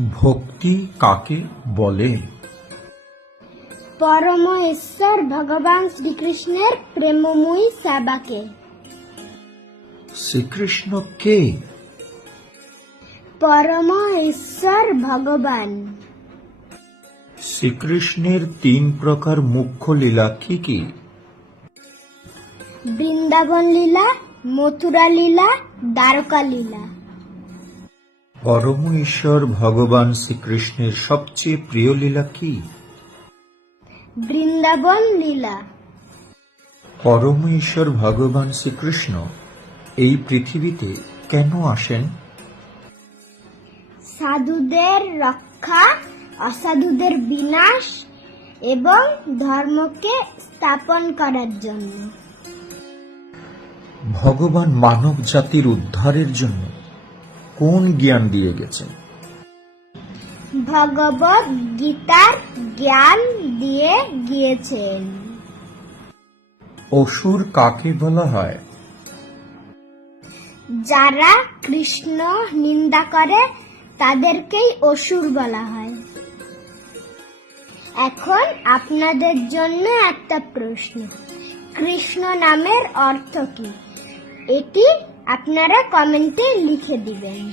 ভক্তি কাকে বলে? পরম ঈশ্বর ভগবান শ্রীকৃষ্ণের প্রেমময়ী সেবাকে। শ্রীকৃষ্ণ কে? পরম ঈশ্বর ভগবান। শ্রীকৃষ্ণের ৩ প্রকার মুখ্য লীলা কি কি? বৃন্দাবন লীলা, মথুরা লীলা, দ্বারকা লীলা। পরম ঈশ্বর ভগবান শ্রীকৃষ্ণের সবচেয়ে প্রিয় লীলা কি? বৃন্দাবন লীলা। পরম ঈশ্বর ভগবান শ্রীকৃষ্ণ এই পৃথিবীতে কেন আসেন? সাধুদের রক্ষা, অসাধুদের বিনাশ এবং ধর্মকে স্থাপন করার জন্য। ভগবান মানব জাতির উদ্ধারের জন্য কোন জ্ঞান দিয়ে গেছেন? ভগবত গীতার জ্ঞান দিয়ে গিয়েছেন। অসুর কাকে বলা হয়? যারা কৃষ্ণ নিন্দা করে তাদেরকেই অসুর বলা হয়। এখন আপনাদের জন্য একটা প্রশ্ন, কৃষ্ণ নামের অর্থ কি? এটি আপনারা কমেন্টে লিখে দিবেন।